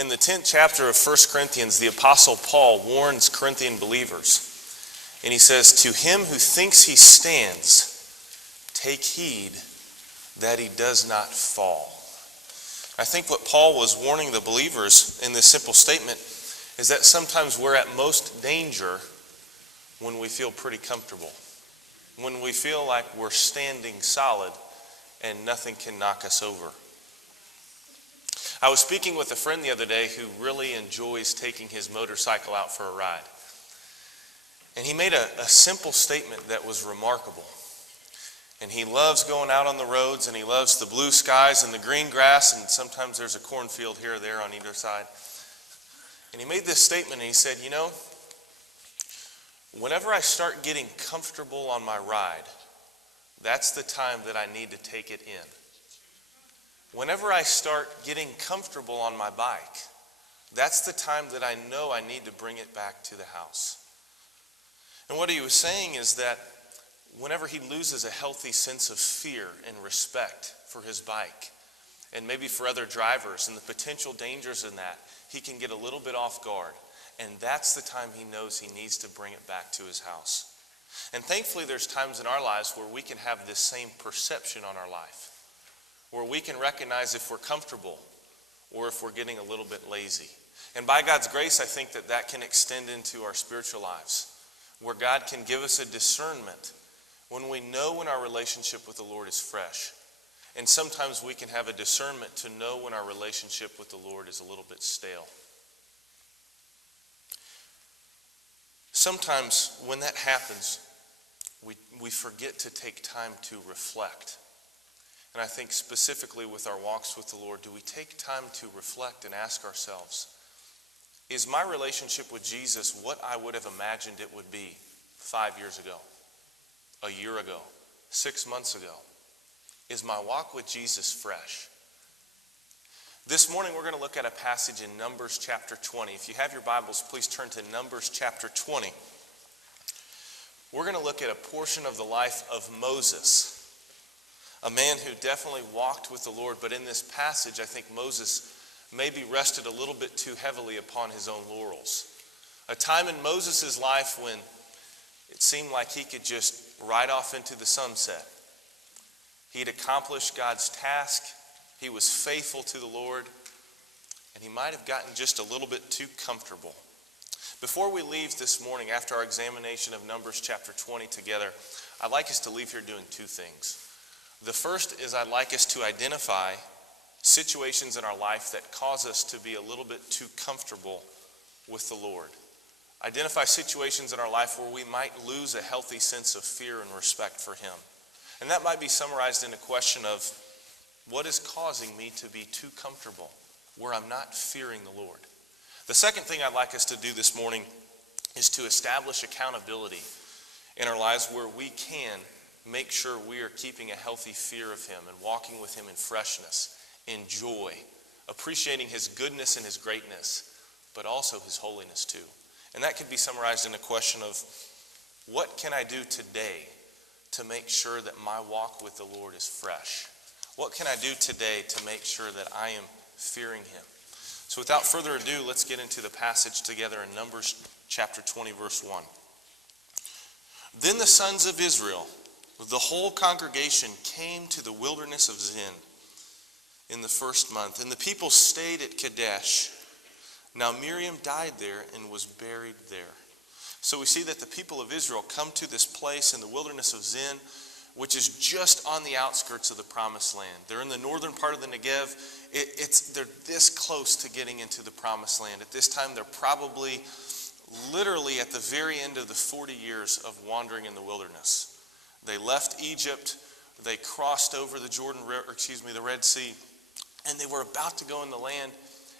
In the 10th chapter of 1 Corinthians, the Apostle Paul warns Corinthian believers. And he says, "To him who thinks he stands, take heed that he does not fall." I think what Paul was warning the believers in this simple statement is that sometimes we're at most danger when we feel pretty comfortable. When we feel like we're standing solid and nothing can knock us over. I was speaking with a friend the other day who really enjoys taking his motorcycle out for a ride. And he made a simple statement that was remarkable. And he loves going out on the roads, and he loves the blue skies and the green grass, and sometimes there's a cornfield here or there on either side. And he made this statement, and he said, whenever I start getting comfortable on my ride, that's the time that I need to take it in. Whenever I start getting comfortable on my bike, that's the time that I know I need to bring it back to the house. And what he was saying is that whenever he loses a healthy sense of fear and respect for his bike, and maybe for other drivers and the potential dangers in that, he can get a little bit off guard. And that's the time he knows he needs to bring it back to his house. And thankfully there's times in our lives where we can have this same perception on our life, where we can recognize if we're comfortable or if we're getting a little bit lazy. And by God's grace, I think that can extend into our spiritual lives, where God can give us a discernment when we know when our relationship with the Lord is fresh. And sometimes we can have a discernment to know when our relationship with the Lord is a little bit stale. Sometimes when that happens, we forget to take time to reflect. And I think specifically with our walks with the Lord, do we take time to reflect and ask ourselves, is my relationship with Jesus what I would have imagined it would be 5 years ago, a year ago, 6 months ago? Is my walk with Jesus fresh? This morning we're going to look at a passage in Numbers chapter 20. If you have your Bibles, please turn to Numbers chapter 20. We're going to look at a portion of the life of Moses, a man who definitely walked with the Lord, but in this passage I think Moses maybe rested a little bit too heavily upon his own laurels. A time in Moses' life when it seemed like he could just ride off into the sunset. He'd accomplished God's task, he was faithful to the Lord, and he might have gotten just a little bit too comfortable. Before we leave this morning, after our examination of Numbers chapter 20 together, I'd like us to leave here doing two things. The first is I'd like us to identify situations in our life that cause us to be a little bit too comfortable with the Lord. Identify situations in our life where we might lose a healthy sense of fear and respect for him. And that might be summarized in a question of, what is causing me to be too comfortable where I'm not fearing the Lord? The second thing I'd like us to do this morning is to establish accountability in our lives where we can make sure we are keeping a healthy fear of him and walking with him in freshness, in joy, appreciating his goodness and his greatness, but also his holiness too. And that could be summarized in a question of, what can I do today to make sure that my walk with the Lord is fresh? What can I do today to make sure that I am fearing him? So without further ado, let's get into the passage together in Numbers chapter 20, verse 1. Then the sons of Israel, the whole congregation, came to the wilderness of Zin in the first month, and the people stayed at Kadesh. Now Miriam died there and was buried there. So we see that the people of Israel come to this place in the wilderness of Zin, which is just on the outskirts of the promised land. They're in the northern part of the Negev. They're this close to getting into the promised land. At this time, they're probably literally at the very end of the 40 years of wandering in the wilderness. They left Egypt, they crossed over the Red Sea, and they were about to go in the land,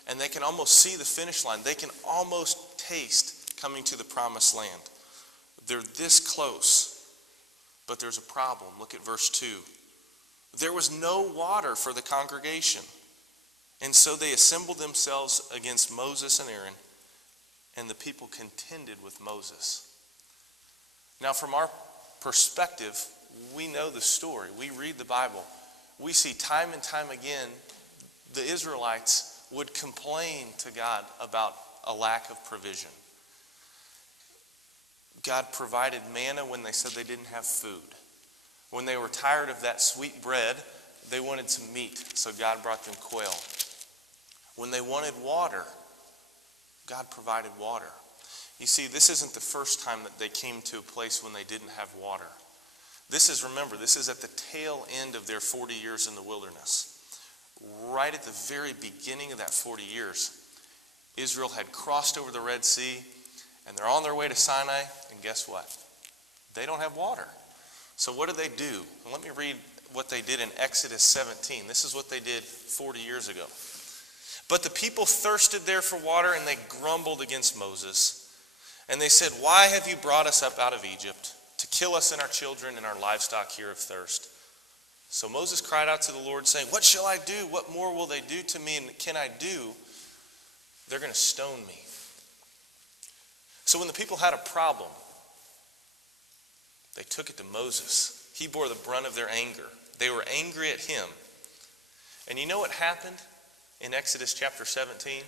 and they can almost see the finish line. They can almost taste coming to the promised land. They're this close. But there's a problem. Look at verse 2. There was no water for the congregation. And so they assembled themselves against Moses and Aaron, and the people contended with Moses. Now from our perspective, we know the story. We read the Bible. We see time and time again the Israelites would complain to God about a lack of provision. God provided manna when they said they didn't have food. When they were tired of that sweet bread, they wanted some meat, so God brought them quail. When they wanted water, God provided water. You see, this isn't the first time that they came to a place when they didn't have water. This is at the tail end of their 40 years in the wilderness. Right at the very beginning of that 40 years, Israel had crossed over the Red Sea, and they're on their way to Sinai, and guess what? They don't have water. So what do they do? Let me read what they did in Exodus 17. This is what they did 40 years ago. But the people thirsted there for water, and they grumbled against Moses. And they said, "Why have you brought us up out of Egypt, to kill us and our children and our livestock here of thirst?" So Moses cried out to the Lord, saying, "What shall I do? What more will they do to me? And can I do? They're going to stone me." So when the people had a problem, they took it to Moses. He bore the brunt of their anger. They were angry at him. And you know what happened in Exodus chapter 17?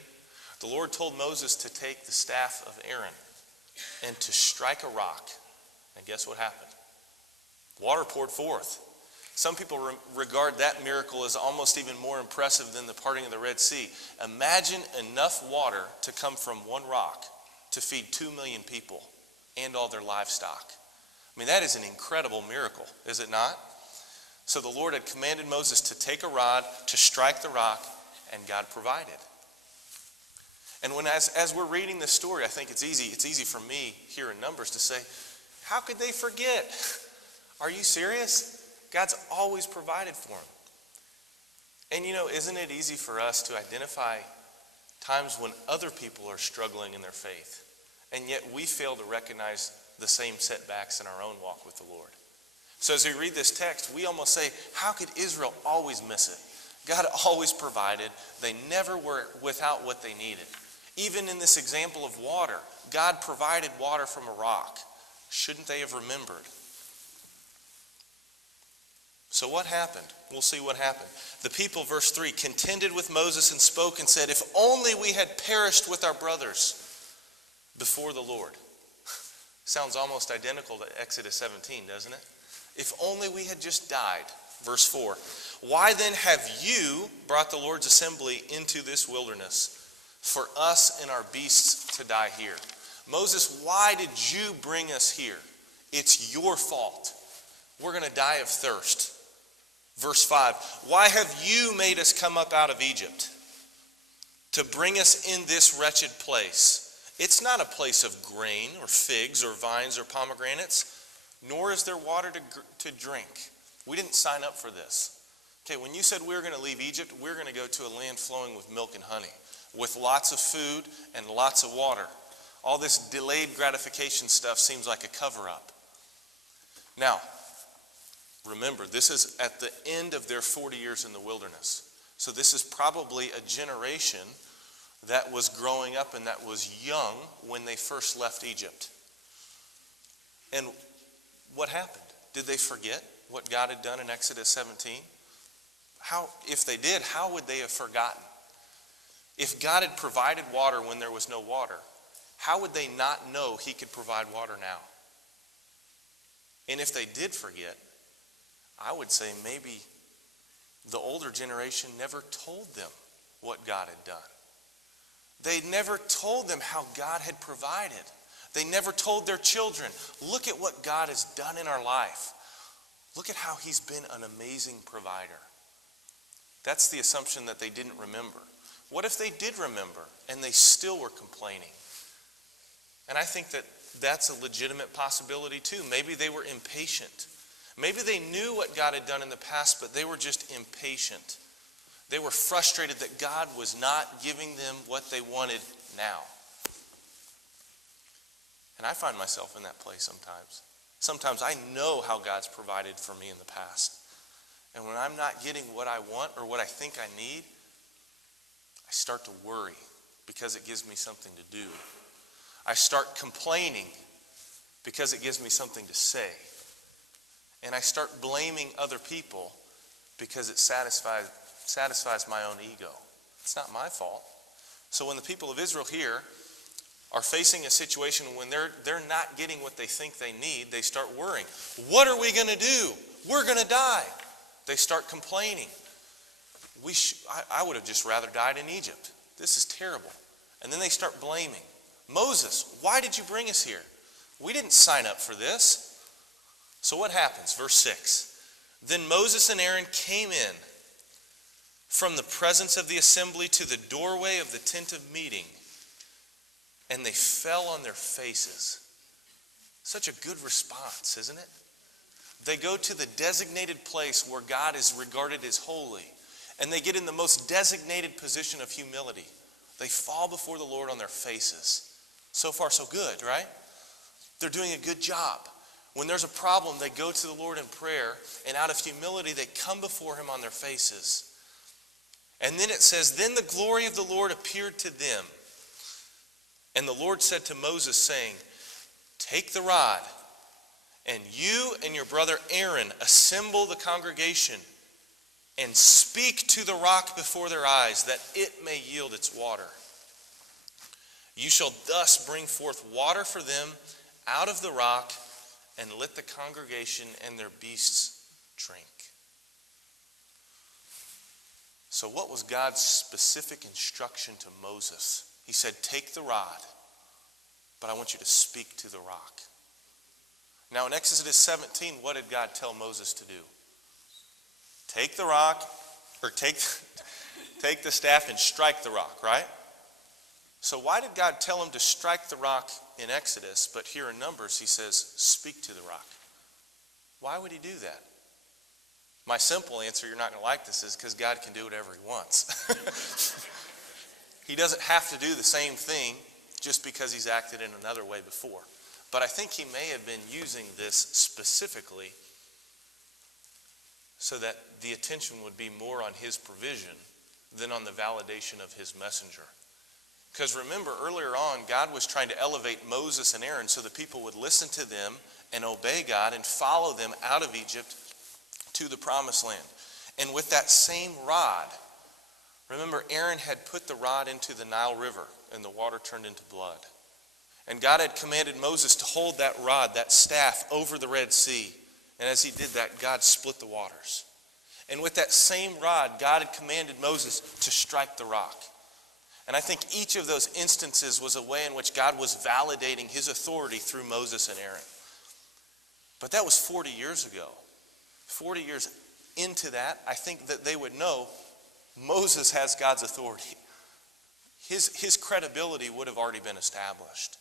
The Lord told Moses to take the staff of Aaron and to strike a rock. And guess what happened? Water poured forth. Some people regard that miracle as almost even more impressive than the parting of the Red Sea. Imagine enough water to come from one rock to feed 2 million people and all their livestock. I mean, that is an incredible miracle, is it not? So the Lord had commanded Moses to take a rod, to strike the rock, and God provided. And as we're reading this story, I think it's easy for me here in Numbers to say, how could they forget? Are you serious? God's always provided for them. And isn't it easy for us to identify times when other people are struggling in their faith, and yet we fail to recognize the same setbacks in our own walk with the Lord? So as we read this text, we almost say, how could Israel always miss it? God always provided. They never were without what they needed. Even in this example of water, God provided water from a rock. Shouldn't they have remembered? So what happened? We'll see what happened. The people, verse 3, contended with Moses and spoke and said, "If only we had perished with our brothers before the Lord." Sounds almost identical to Exodus 17, doesn't it? If only we had just died. Verse 4, "Why then have you brought the Lord's assembly into this wilderness, for us and our beasts to die here?" Moses, why did you bring us here? It's your fault. We're going to die of thirst. Verse 5, "Why have you made us come up out of Egypt to bring us in this wretched place? It's not a place of grain or figs or vines or pomegranates, nor is there water to drink. We didn't sign up for this." Okay, when you said we were going to leave Egypt, we're going to go to a land flowing with milk and honey, with lots of food and lots of water. All this delayed gratification stuff seems like a cover-up. Now, remember, this is at the end of their 40 years in the wilderness. So this is probably a generation that was growing up and that was young when they first left Egypt. And what happened? Did they forget what God had done in Exodus 17? If they did, how would they have forgotten? If God had provided water when there was no water, how would they not know he could provide water now? And if they did forget, I would say maybe the older generation never told them what God had done. They never told them how God had provided. They never told their children, look at what God has done in our life. Look at how he's been an amazing provider. That's the assumption that they didn't remember. What if they did remember and they still were complaining? And I think that that's a legitimate possibility too. Maybe they were impatient. Maybe they knew what God had done in the past, but they were just impatient. They were frustrated that God was not giving them what they wanted now. And I find myself in that place sometimes. Sometimes I know how God's provided for me in the past. And when I'm not getting what I want or what I think I need, I start to worry because it gives me something to do. I start complaining because it gives me something to say. And I start blaming other people because it satisfies my own ego. It's not my fault. So when the people of Israel here are facing a situation when they're not getting what they think they need, they start worrying. What are we going to do? We're going to die. They start complaining. I would have just rather died in Egypt. This is terrible. And then they start blaming. Moses, why did you bring us here? We didn't sign up for this. So what happens? Verse 6. Then Moses and Aaron came in from the presence of the assembly to the doorway of the tent of meeting, and they fell on their faces. Such a good response, isn't it? They go to the designated place where God is regarded as holy, and they get in the most designated position of humility. They fall before the Lord on their faces. So far, so good, right? They're doing a good job. When there's a problem, they go to the Lord in prayer, and out of humility, they come before him on their faces. And then it says, then the glory of the Lord appeared to them. And the Lord said to Moses, saying, take the rod, and you and your brother Aaron assemble the congregation, and speak to the rock before their eyes, that it may yield its water. You shall thus bring forth water for them out of the rock, and let the congregation and their beasts drink. So what was God's specific instruction to Moses? He said, take the rod, but I want you to speak to the rock. Now in Exodus 17, what did God tell Moses to do? Take the rock, or take the staff and strike the rock, right? So why did God tell him to strike the rock in Exodus, but here in Numbers he says, speak to the rock? Why would he do that? My simple answer, you're not going to like this, is because God can do whatever he wants. He doesn't have to do the same thing just because he's acted in another way before. But I think he may have been using this specifically so that the attention would be more on his provision than on the validation of his messenger. Because remember, earlier on, God was trying to elevate Moses and Aaron so the people would listen to them and obey God and follow them out of Egypt to the promised land. And with that same rod, remember, Aaron had put the rod into the Nile River and the water turned into blood. And God had commanded Moses to hold that rod, that staff, over the Red Sea. And as he did that, God split the waters. And with that same rod, God had commanded Moses to strike the rock. And I think each of those instances was a way in which God was validating his authority through Moses and Aaron. But that was 40 years ago. 40 years into that, I think that they would know Moses has God's authority. His credibility would have already been established.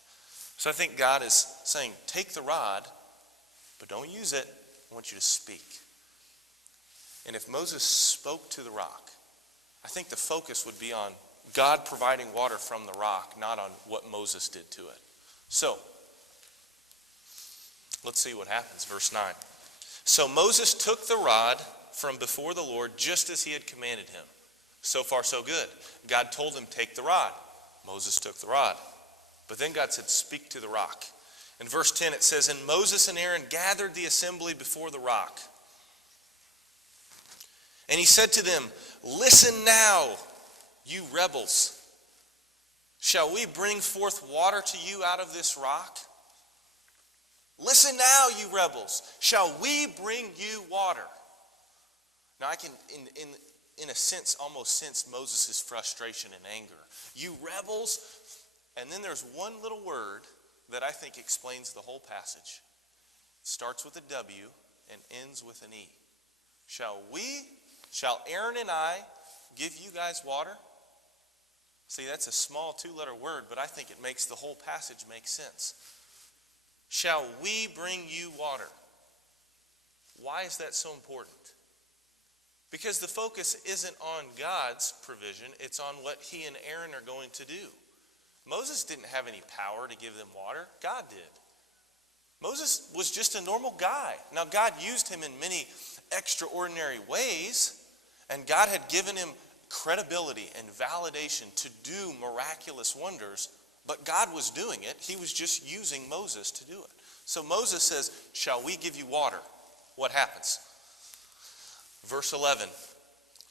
So I think God is saying, take the rod, but don't use it. I want you to speak. And if Moses spoke to the rock, I think the focus would be on God providing water from the rock, not on what Moses did to it. So, let's see what happens. Verse 9. So Moses took the rod from before the Lord just as he had commanded him. So far, so good. God told him, take the rod. Moses took the rod. But then God said, speak to the rock. In verse 10 it says, and Moses and Aaron gathered the assembly before the rock. And he said to them, listen now, you rebels. Shall we bring forth water to you out of this rock? Listen now, you rebels. Shall we bring you water? Now I can, in a sense, almost sense Moses' frustration and anger. You rebels. And then there's one little word that I think explains the whole passage. It starts with a W and ends with an E. Shall Aaron and I give you guys water? See, that's a small two-letter word, but I think it makes the whole passage make sense. Shall we bring you water? Why is that so important? Because the focus isn't on God's provision, it's on what he and Aaron are going to do. Moses didn't have any power to give them water. God did. Moses was just a normal guy. Now, God used him in many extraordinary ways, and God had given him credibility and validation to do miraculous wonders, but God was doing it. He was just using Moses to do it. So Moses says, shall we give you water? What happens? Verse 11.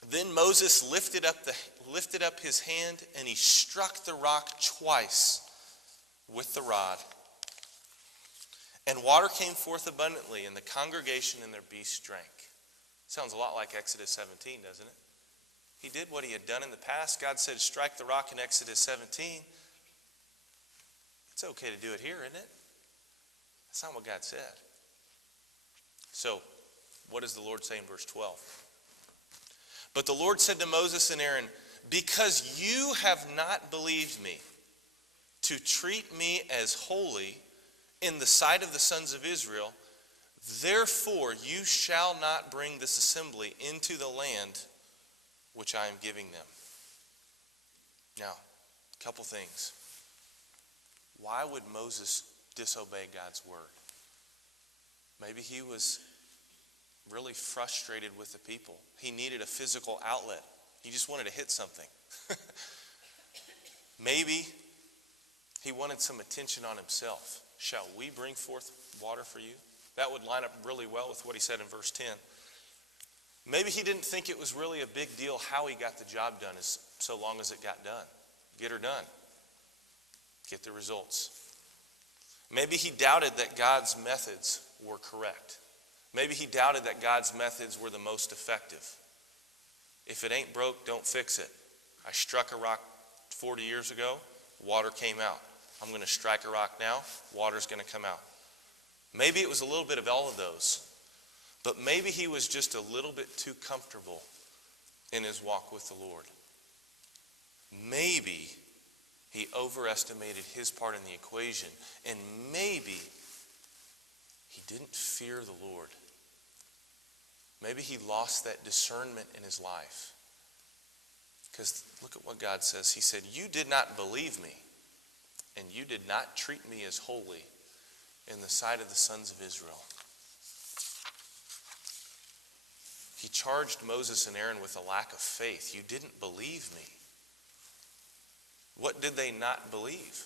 Then Moses lifted up his hand, and he struck the rock twice with the rod. And water came forth abundantly, and the congregation and their beasts drank. Sounds a lot like Exodus 17, doesn't it? He did what he had done in the past. God said, strike the rock in Exodus 17. It's okay to do it here, isn't it? That's not what God said. So, what does the Lord say in verse 12? But the Lord said to Moses and Aaron, because you have not believed me to treat me as holy in the sight of the sons of Israel, therefore you shall not bring this assembly into the land which I am giving them. Now, a couple things. Why would Moses disobey God's word? Maybe he was really frustrated with the people. He needed a physical outlet. He just wanted to hit something. Maybe he wanted some attention on himself. Shall we bring forth water for you? That would line up really well with what he said in verse 10. Maybe he didn't think it was really a big deal how he got the job done, so long as it got done. Get her done. Get the results. Maybe he doubted that God's methods were correct. Maybe he doubted that God's methods were the most effective. If it ain't broke, don't fix it. I struck a rock 40 years ago, water came out. I'm going to strike a rock now, water's going to come out. Maybe it was a little bit of all of those. But maybe he was just a little bit too comfortable in his walk with the Lord. Maybe he overestimated his part in the equation. And maybe he didn't fear the Lord. Maybe he lost that discernment in his life. Because look at what God says. He said, you did not believe me, and you did not treat me as holy in the sight of the sons of Israel. He charged Moses and Aaron with a lack of faith. You didn't believe me. What did they not believe?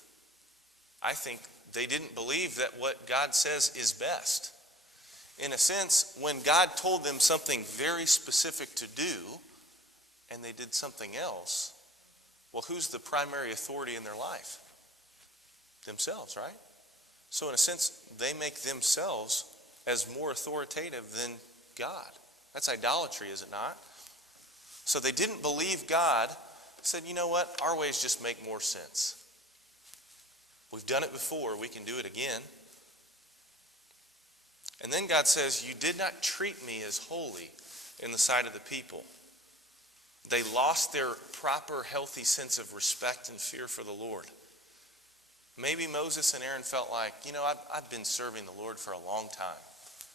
I think they didn't believe that what God says is best. In a sense, when God told them something very specific to do, and they did something else, well, who's the primary authority in their life? Themselves, right? So in a sense, they make themselves as more authoritative than God. That's idolatry, is it not? So they didn't believe God. Said, you know what? Our ways just make more sense. We've done it before. We can do it again. And then God says, you did not treat me as holy in the sight of the people. They lost their proper, healthy sense of respect and fear for the Lord. Maybe Moses and Aaron felt like, you know, I've been serving the Lord for a long time.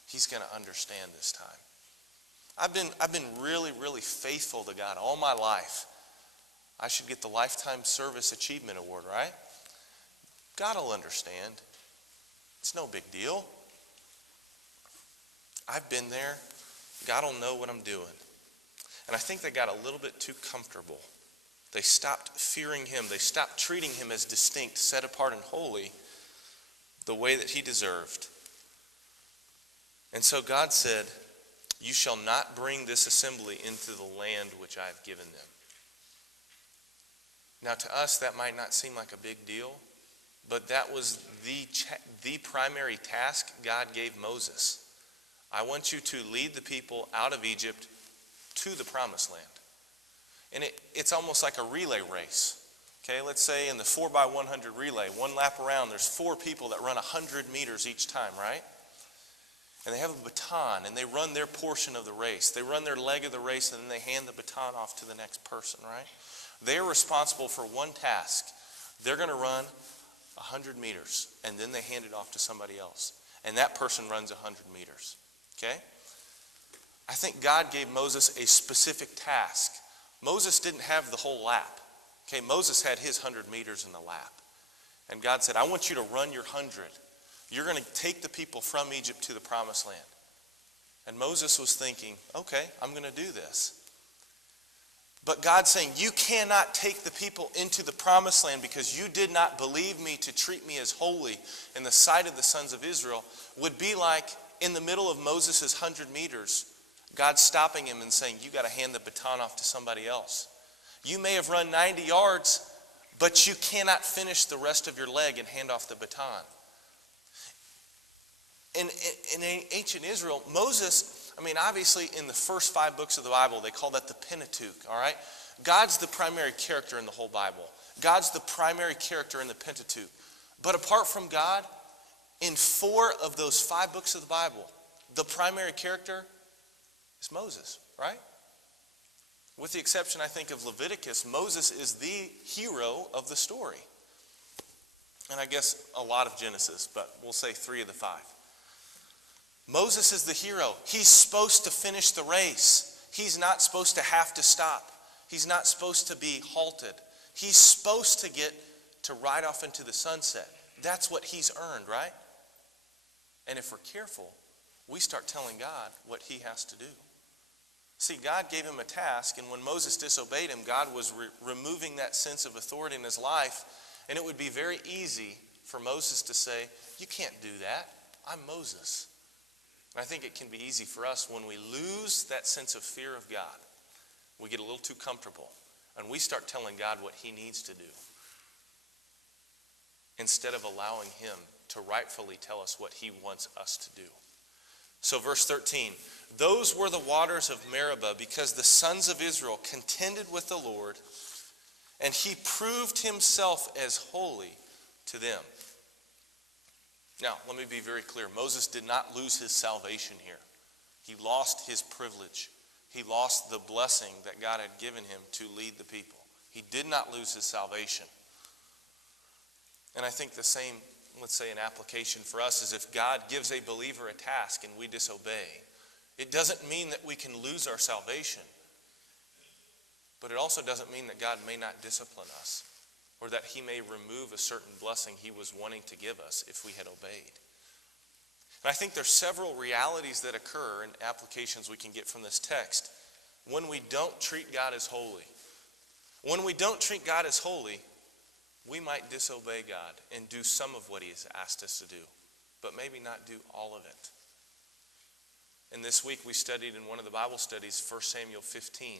He's going to understand this time. I've been really, really faithful to God all my life. I should get the Lifetime Service Achievement Award, right? God will understand. It's no big deal. I've been there. God will know what I'm doing. And I think they got a little bit too comfortable. They stopped fearing him. They stopped treating him as distinct, set apart, and holy the way that he deserved. And so God said, you shall not bring this assembly into the land which I have given them. Now to us, that might not seem like a big deal, but that was the primary task God gave Moses. I want you to lead the people out of Egypt to the promised land. And it's almost like a relay race. Okay, let's say in the 4x100 relay, one lap around, there's 4 people that run 100 meters each time, right? And they have a baton, and they run their portion of the race. They run their leg of the race, and then they hand the baton off to the next person, right? They're responsible for one task. They're going to run 100 meters, and then they hand it off to somebody else. And that person runs 100 meters, okay? I think God gave Moses a specific task. Moses didn't have the whole lap. Okay, Moses had his 100 meters in the lap. And God said, I want you to run your 100. You're going to take the people from Egypt to the promised land. And Moses was thinking, okay, I'm going to do this. But God's saying, you cannot take the people into the promised land because you did not believe me to treat me as holy in the sight of the sons of Israel, would be like in the middle of Moses' 100 meters, God's stopping him and saying, you got to hand the baton off to somebody else. You may have run 90 yards, but you cannot finish the rest of your leg and hand off the baton. In ancient Israel, Moses, obviously in the first 5 books of the Bible, they call that the Pentateuch, all right? God's the primary character in the whole Bible. God's the primary character in the Pentateuch. But apart from God, in 4 of those 5 books of the Bible, the primary character is Moses, right? With the exception, I think, of Leviticus, Moses is the hero of the story. And I guess a lot of Genesis, but we'll say 3 of the 5. Moses is the hero. He's supposed to finish the race. He's not supposed to have to stop. He's not supposed to be halted. He's supposed to get to ride off into the sunset. That's what he's earned, right? And if we're careful, we start telling God what he has to do. See, God gave him a task, and when Moses disobeyed him, God was removing that sense of authority in his life, and it would be very easy for Moses to say, you can't do that. I'm Moses. And I think it can be easy for us when we lose that sense of fear of God. We get a little too comfortable, and we start telling God what he needs to do instead of allowing him to rightfully tell us what he wants us to do. So verse 13, those were the waters of Meribah because the sons of Israel contended with the Lord, and he proved himself as holy to them. Now, let me be very clear. Moses did not lose his salvation here. He lost his privilege. He lost the blessing that God had given him to lead the people. He did not lose his salvation. And I think the same, let's say, an application for us is if God gives a believer a task and we disobey, it doesn't mean that we can lose our salvation. But it also doesn't mean that God may not discipline us or that he may remove a certain blessing he was wanting to give us if we had obeyed. And I think there's several realities that occur and applications we can get from this text when we don't treat God as holy. When we don't treat God as holy, we might disobey God and do some of what he has asked us to do, but maybe not do all of it. And this week we studied in one of the Bible studies 1 Samuel 15.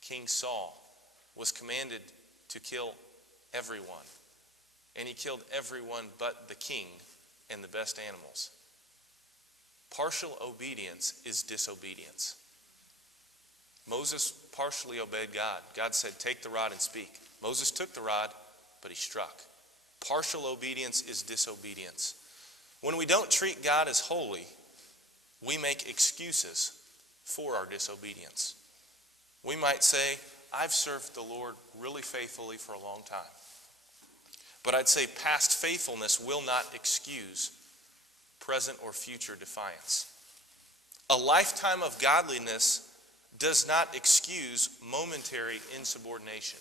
King Saul was commanded to kill everyone. And he killed everyone but the king and the best animals. Partial obedience is disobedience. Moses partially obeyed God. God said, take the rod and speak. Moses took the rod, but he struck. Partial obedience is disobedience. When we don't treat God as holy, we make excuses for our disobedience. We might say, I've served the Lord really faithfully for a long time. But I'd say past faithfulness will not excuse present or future defiance. A lifetime of godliness does not excuse momentary insubordination.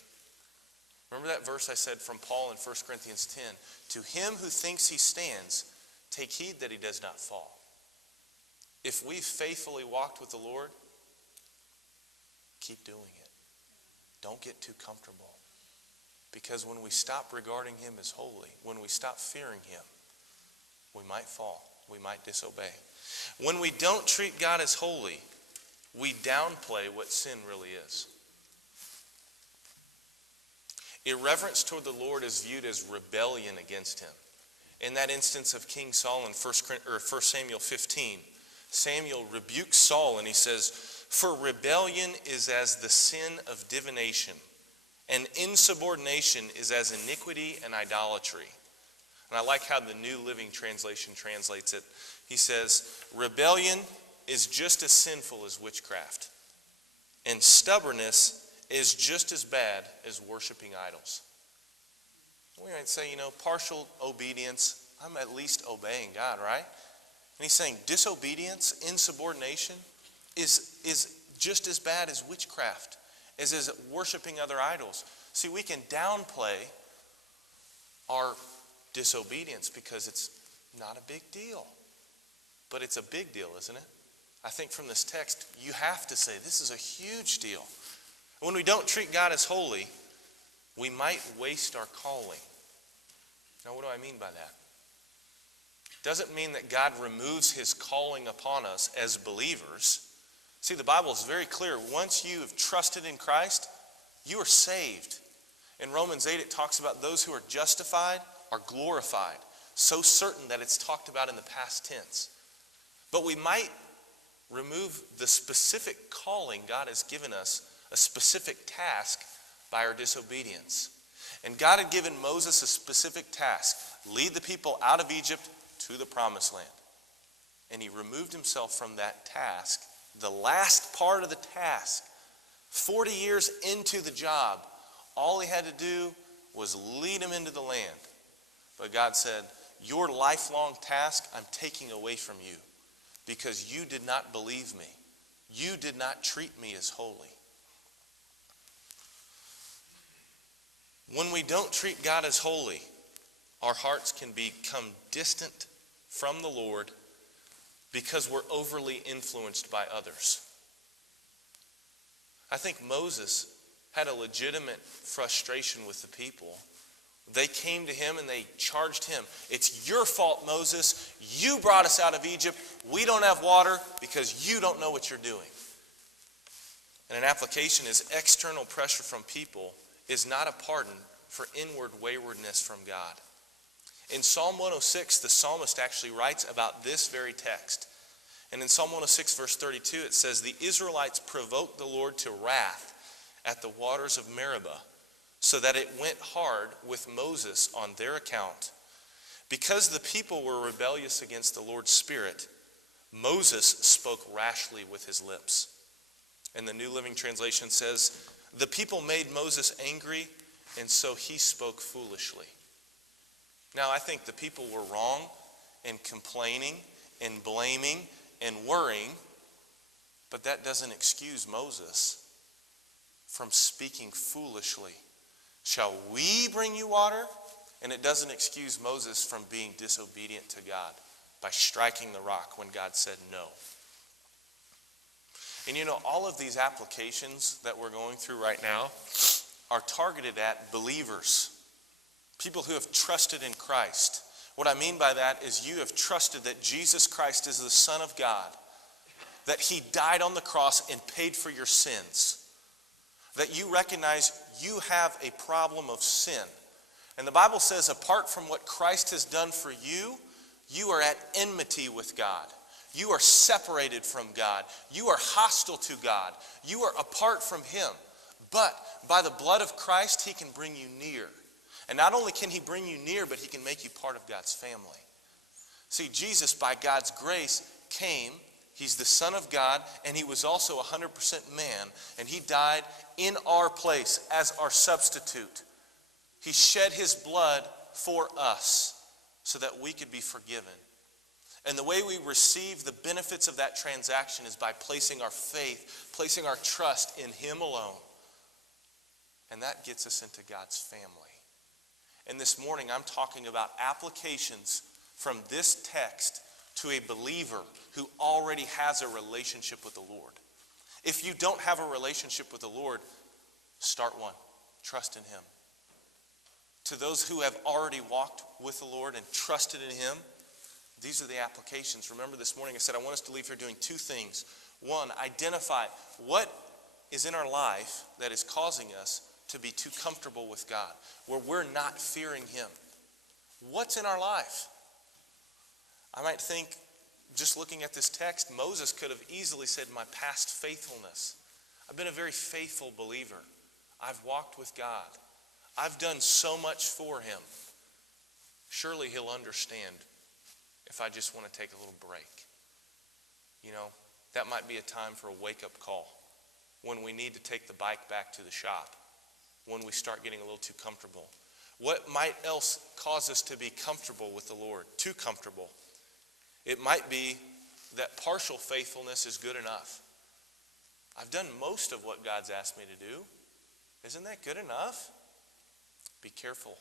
Remember that verse I said from Paul in 1 Corinthians 10? To him who thinks he stands, take heed that he does not fall. If we've faithfully walked with the Lord, keep doing it. Don't get too comfortable. Because when we stop regarding him as holy, when we stop fearing him, we might fall. We might disobey. When we don't treat God as holy, we downplay what sin really is. Irreverence toward the Lord is viewed as rebellion against him. In that instance of King Saul in 1 Samuel 15, Samuel rebukes Saul and he says, for rebellion is as the sin of divination, and insubordination is as iniquity and idolatry. And I like how the New Living Translation translates it. He says, rebellion is just as sinful as witchcraft, and stubbornness is just as bad as worshiping idols. We might say, partial obedience, I'm at least obeying God, right? And he's saying disobedience, insubordination, is just as bad as witchcraft, as is worshiping other idols. See, we can downplay our disobedience because it's not a big deal. But it's a big deal, isn't it? I think from this text, you have to say this is a huge deal. When we don't treat God as holy, we might waste our calling. Now, what do I mean by that? Doesn't mean that God removes his calling upon us as believers, See, the Bible is very clear. Once you have trusted in Christ, you are saved. In Romans 8, it talks about those who are justified are glorified. So certain that it's talked about in the past tense. But we might remove the specific calling God has given us, a specific task, by our disobedience. And God had given Moses a specific task: lead the people out of Egypt to the promised land. And he removed himself from that task. The last part of the task, 40 years into the job, all he had to do was lead him into the land. But God said, your lifelong task I'm taking away from you because you did not believe me. You did not treat me as holy. When we don't treat God as holy, our hearts can become distant from the Lord because we're overly influenced by others. I think Moses had a legitimate frustration with the people. They came to him and they charged him. It's your fault, Moses. You brought us out of Egypt. We don't have water because you don't know what you're doing. And an application is external pressure from people is not a pardon for inward waywardness from God. In Psalm 106, the psalmist actually writes about this very text. And in Psalm 106, verse 32, it says, the Israelites provoked the Lord to wrath at the waters of Meribah, so that it went hard with Moses on their account. Because the people were rebellious against the Lord's Spirit, Moses spoke rashly with his lips. And the New Living Translation says, the people made Moses angry, and so he spoke foolishly. Now, I think the people were wrong in complaining and blaming and worrying, but that doesn't excuse Moses from speaking foolishly. Shall we bring you water? And it doesn't excuse Moses from being disobedient to God by striking the rock when God said no. And you know, all of these applications that we're going through right now are targeted at believers, people who have trusted in Christ. What I mean by that is you have trusted that Jesus Christ is the Son of God, that he died on the cross and paid for your sins, that you recognize you have a problem of sin. And the Bible says apart from what Christ has done for you, you are at enmity with God. You are separated from God. You are hostile to God. You are apart from him. But by the blood of Christ, he can bring you near. And not only can he bring you near, but he can make you part of God's family. See, Jesus, by God's grace, came. He's the Son of God, and he was also 100% man. And he died in our place as our substitute. He shed his blood for us so that we could be forgiven. And the way we receive the benefits of that transaction is by placing our faith, placing our trust in him alone. And that gets us into God's family. And this morning I'm talking about applications from this text to a believer who already has a relationship with the Lord. If you don't have a relationship with the Lord, start one. Trust in him. To those who have already walked with the Lord and trusted in him, these are the applications. Remember this morning I said I want us to leave here doing two things. One, identify what is in our life that is causing us to be too comfortable with God, where we're not fearing him. What's in our life? I might think, just looking at this text, Moses could have easily said, my past faithfulness. I've been a very faithful believer. I've walked with God. I've done so much for him. Surely he'll understand if I just want to take a little break. You know, that might be a time for a wake-up call when we need to take the bike back to the shop, when we start getting a little too comfortable. What might else cause us to be comfortable with the Lord, too comfortable? It might be that partial faithfulness is good enough. I've done most of what God's asked me to do. Isn't that good enough? Be careful.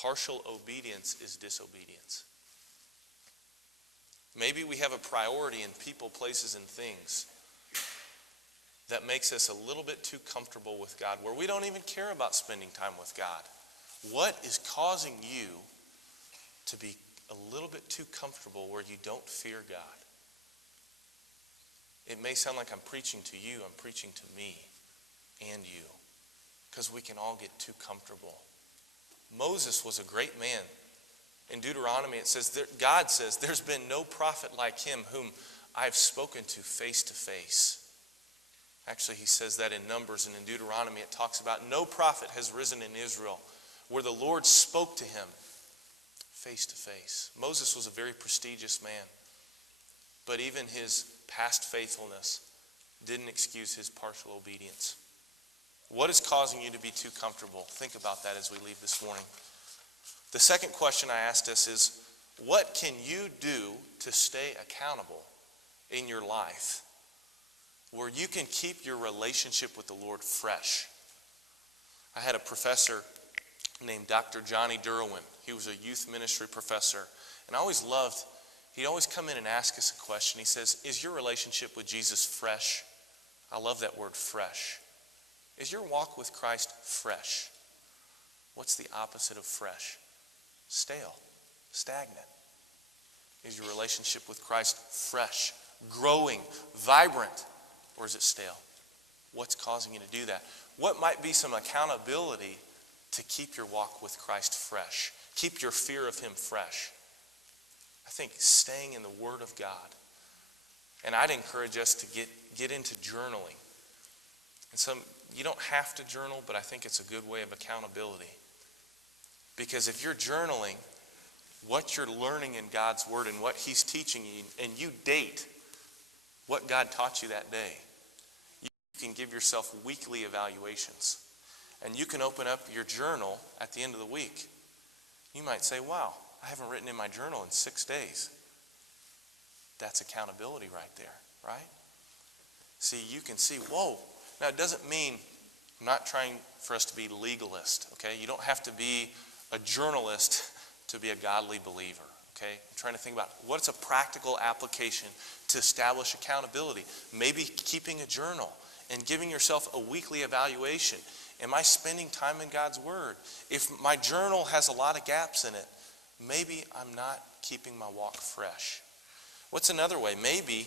Partial obedience is disobedience. Maybe we have a priority in people, places, and things that makes us a little bit too comfortable with God, where we don't even care about spending time with God. What is causing you to be a little bit too comfortable where you don't fear God? It may sound like I'm preaching to you, I'm preaching to me and you, because we can all get too comfortable. Moses was a great man. In Deuteronomy it says, God says, there's been no prophet like him whom I've spoken to face. Actually, he says that in Numbers, and in Deuteronomy it talks about no prophet has risen in Israel where the Lord spoke to him face to face. Moses was a very prestigious man, but even his past faithfulness didn't excuse his partial obedience. What is causing you to be too comfortable? Think about that as we leave this morning. The second question I asked us is, what can you do to stay accountable in your life where you can keep your relationship with the Lord fresh? I had a professor named Dr. Johnnie Standard. He was a youth ministry professor. And I always loved, he'd always come in and ask us a question. He says, is your relationship with Jesus fresh? I love that word, fresh. Is your walk with Christ fresh? What's the opposite of fresh? Stale, stagnant. Is your relationship with Christ fresh, growing, vibrant, or is it stale? What's causing you to do that? What might be some accountability to keep your walk with Christ fresh? Keep your fear of him fresh? I think staying in the Word of God. And I'd encourage us to get into journaling. And you don't have to journal, but I think it's a good way of accountability. Because if you're journaling what you're learning in God's Word and what he's teaching you, and you date what God taught you that day, you can give yourself weekly evaluations. And you can open up your journal at the end of the week. You might say, wow, I haven't written in my journal in 6 days. That's accountability right there, right? See, you can see, whoa. Now, it doesn't mean, I'm not trying for us to be legalist, okay? You don't have to be a journalist to be a godly believer, okay? I'm trying to think about what's a practical application to establish accountability. Maybe keeping a journal and giving yourself a weekly evaluation. Am I spending time in God's Word? If my journal has a lot of gaps in it, maybe I'm not keeping my walk fresh. What's another way? Maybe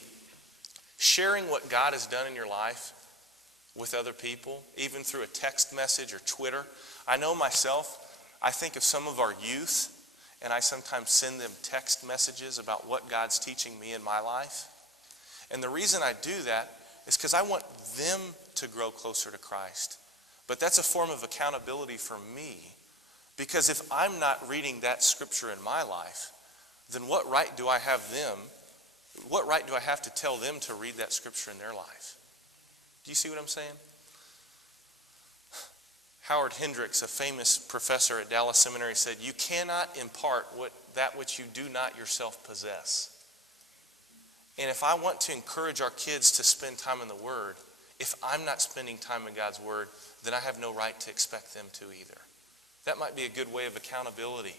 sharing what God has done in your life with other people, even through a text message or Twitter. I know myself, I think of some of our youth, and I sometimes send them text messages about what God's teaching me in my life. And the reason I do that is because I want them to grow closer to Christ. But that's a form of accountability for me, because if I'm not reading that scripture in my life, then what right do I have to tell them to read that scripture in their life? Do you see what I'm saying? Howard Hendricks, a famous professor at Dallas Seminary, said, you cannot impart that which you do not yourself possess. And if I want to encourage our kids to spend time in the Word, if I'm not spending time in God's Word, then I have no right to expect them to either. That might be a good way of accountability.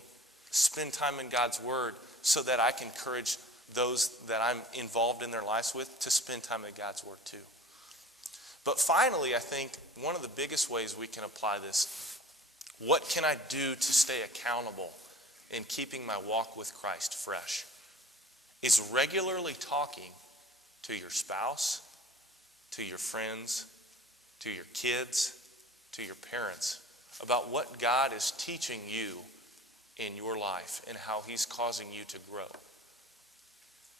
Spend time in God's Word so that I can encourage those that I'm involved in their lives with to spend time in God's Word too. But finally, I think one of the biggest ways we can apply this, what can I do to stay accountable in keeping my walk with Christ fresh, is regularly talking to your spouse, to your friends, to your kids, to your parents about what God is teaching you in your life and how he's causing you to grow.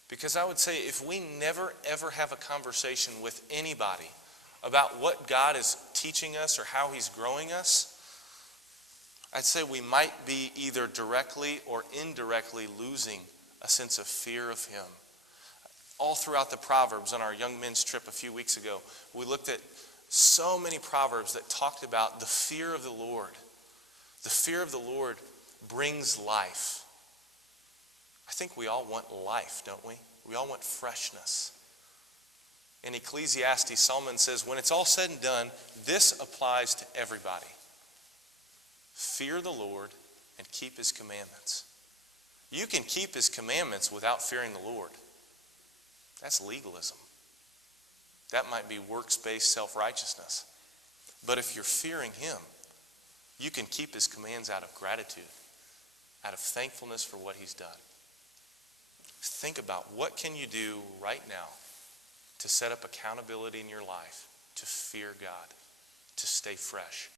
Because I would say if we never ever have a conversation with anybody about what God is teaching us or how he's growing us, I'd say we might be either directly or indirectly losing a sense of fear of him. All throughout the Proverbs on our young men's trip a few weeks ago, we looked at so many Proverbs that talked about the fear of the Lord. The fear of the Lord brings life. I think we all want life, don't we? We all want freshness. In Ecclesiastes, Solomon says, when it's all said and done, this applies to everybody. Fear the Lord and keep his commandments. You can keep his commandments without fearing the Lord. That's legalism. That might be works-based self-righteousness. But if you're fearing him, you can keep his commands out of gratitude, out of thankfulness for what he's done. Think about what can you do right now to set up accountability in your life, to fear God, to stay fresh.